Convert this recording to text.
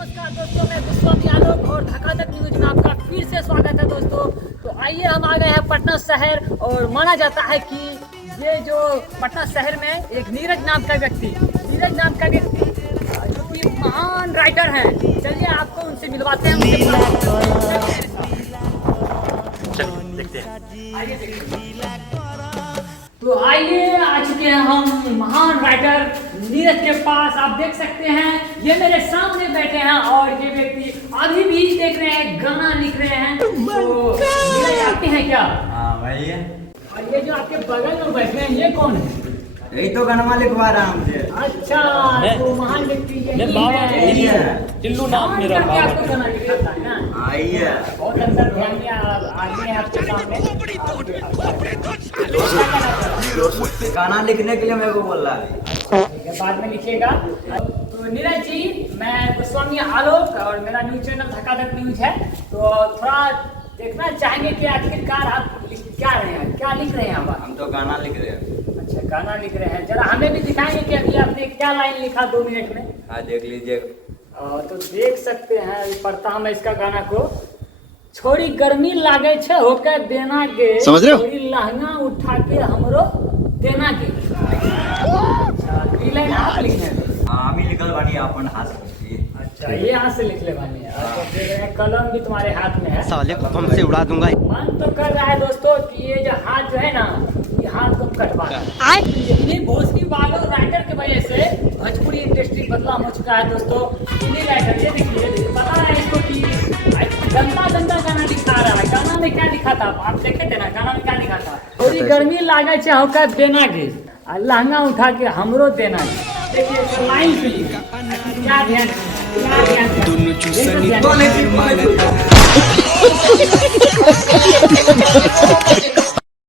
नमस्कार दोस्तों, मैं गोस्वामी आलोक और धकाधक न्यूज में आपका फिर से स्वागत है दोस्तों। तो आइए हम आ गए हैं पटना शहर और माना जाता है कि ये जो पटना शहर में एक नीरज नाम का व्यक्ति जो कि महान राइटर हैं। चलिए आपको उनसे मिलवाते हैं, चलिए देखते हैं। आइए देखते। तो आइए आ चुके हैं हम महान राइटर नीरज के पास। आप देख सकते हैं ये मेरे सामने बैठे हैं और ये व्यक्ति अभी भी देख रहे हैं, गाना लिख रहे हैं। तो नीरज आपके हैं क्या? हाँ भाई है। और ये जो आपके बगल में बैठे हैं ये कौन है? यही तो गनमा लिखवा रहा हूँ मुझे। अच्छा, तो महान व्यक्ति यही यही है। है। टिल्लू नाम मेरा करके बाबा। आपको गाना लिखाता है ना? आइए। बहुत अंदर ध्यान दिया, आगे हैं आपके सामने। गाना लिखने के लिए मेरे को बोल रहा है। ठीक है, बाद में लिखिएगा। तो नीरज जी, मैं गोस्वामी आलोक और मेरा न्यूज चैनल धकाधक न्यूज है। तो थोड़ा देखना चाहेंगे कि आखिरकार आप क्या रहे हैं, क्या लिख रहे हैं आप? हम तो गाना लिख रहे हैं। अच्छा, गाना लिख रहे हैं। जरा हमें भी दिखाएंगे कि अभी आपने क्या लाइन लिखा 2 मिनट में। हाँ देख लीजिए। तो देख सकते हैं, अभी पढ़ता हूँ मैं इसका गाना को। छोड़ी गर्मी लागे छे होके देना गे, समझ रहे हो? छोड़ी लहंगा उठा के हमरो देना गे। अच्छा, तो ये लाइन आप लिखे हैं? हाँ हम ही लिखल बानी अपन हाथ से। अच्छा, ये हाथ से लिख ले बानी। तो देख रहे हैं कलम भी तुम्हारे हाथ में है। साले को बम से उड़ा दूंगा। मन तो कर रहा है दोस्तों कि ये जो हाथ जो है ना, ये हाथ को कटवा इन्हीं भोसड़ी वालों राइटर की वजह से भोजपुरी इंडस्ट्री बदनाम हो चुका है दोस्तों। इन्हीं राइटर, ये देखिए पता है इसको कि गंदा गाना दिखा रहा है। गाना में क्या लिखा था आप देखे थे ना? गाना में क्या लिखा था? थोड़ी गर्मी लागे छे होकर देना गे, लहंगा उठा के हमरो देना गे। देखिए लाइन सुनिए, क्या ध्यान दोनों चूसनी तो बाहर माना